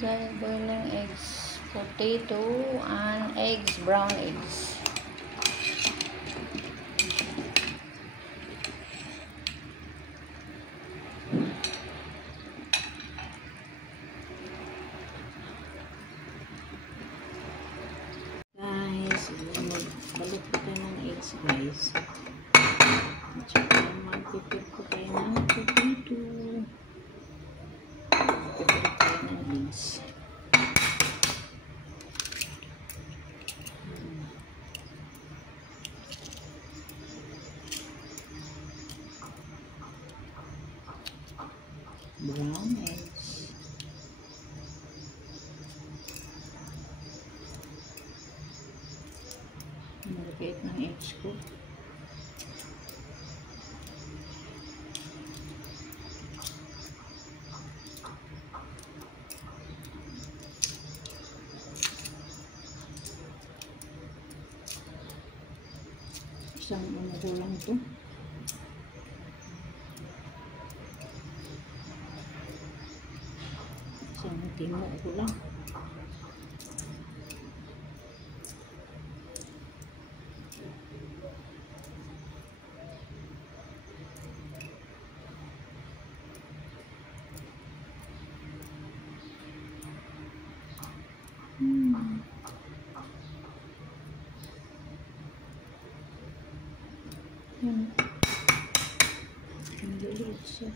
guys, boiling eggs, potato, and eggs, brown eggs. Guys, magbalot po tayo ng eggs, guys. At saka mag-prepare po tayo ng potato. Prepare tayo ng eggs. Brown eggs. Malagayit ng eggs ko. Isang ko lang ito. Isang timo ko lang. Yan. Ang liit siya.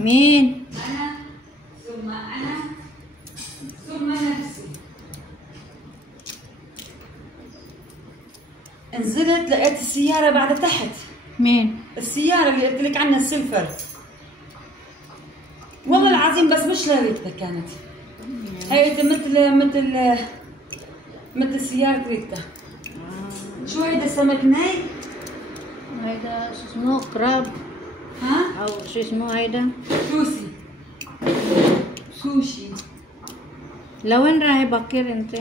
مين؟ أنا ثم نفسي. نزلت لقيت السيارة بعد تحت. مين؟ السيارة اللي قلت لك عنها السيلفر. والله العظيم بس مش لريتا كانت. هي مثل سيارة ريتا. شو هيدا سمك ناي؟ هيدا شو اسمه كراب. ها؟ أو شو اسمه هيدا؟ سوشي. لوين رايح بكر انت؟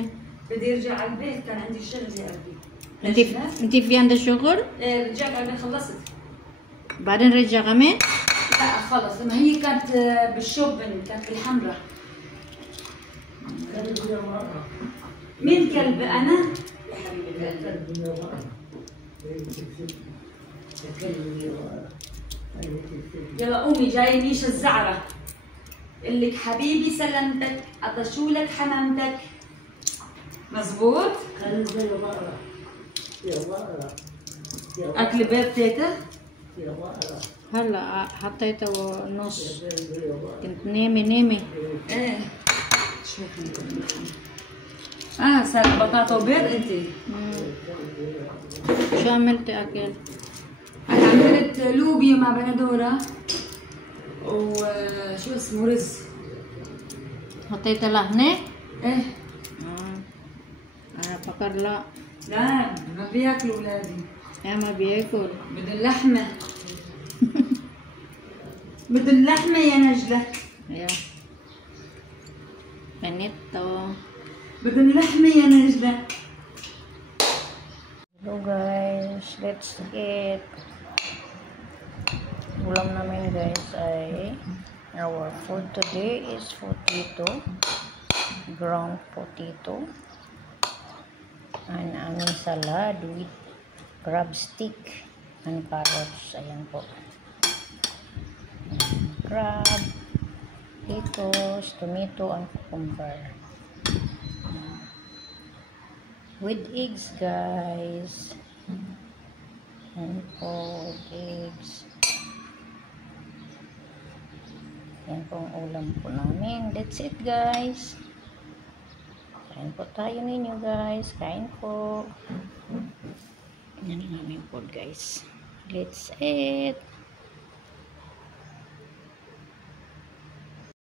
بدي ارجع على البيت، كان عندي شغل يا قلبي. انت في عندك شغل؟ ايه رجعت على البيت خلصت. بعدين رجع كمان؟ لا خلص، ما هي كانت بالشوبن، كانت بالحمراء. مين كلب انا؟ يا حبيبي يلا قومي، جاي نيش الزعرة. قلك حبيبي سلامتك، عطشولك حمامتك. مزبوط؟ أكل بيض تيتا؟ هلا حطيته نص. كنت نامي. ايه شوفي. صار بطاطا وبيض انتي؟ شو عملتي اكل؟ انا عملت لوبيا مع بندورة وشو اسمه رز. حطيت لحمة؟ ايه. انا فكر لا. لا ما بياكلوا ولادي. يا ما بياكل. بدهم لحمة. بدهم لحمة يا نجلة. يا بنيتو. بدهم لحمة يا نجلة. Hello guys, let's eat. Ulam namin guys ay our food today is potato, ground potato, and aming salad with crab stick and carrots. Ayan po. Crab, potatoes, tomato, and cucumber. With eggs guys. Ayan po, with eggs. Yan po ang ulam po namin. That's it guys. Kain po tayo ninyo guys. Kain po. Yan ang aming food guys. Let's eat.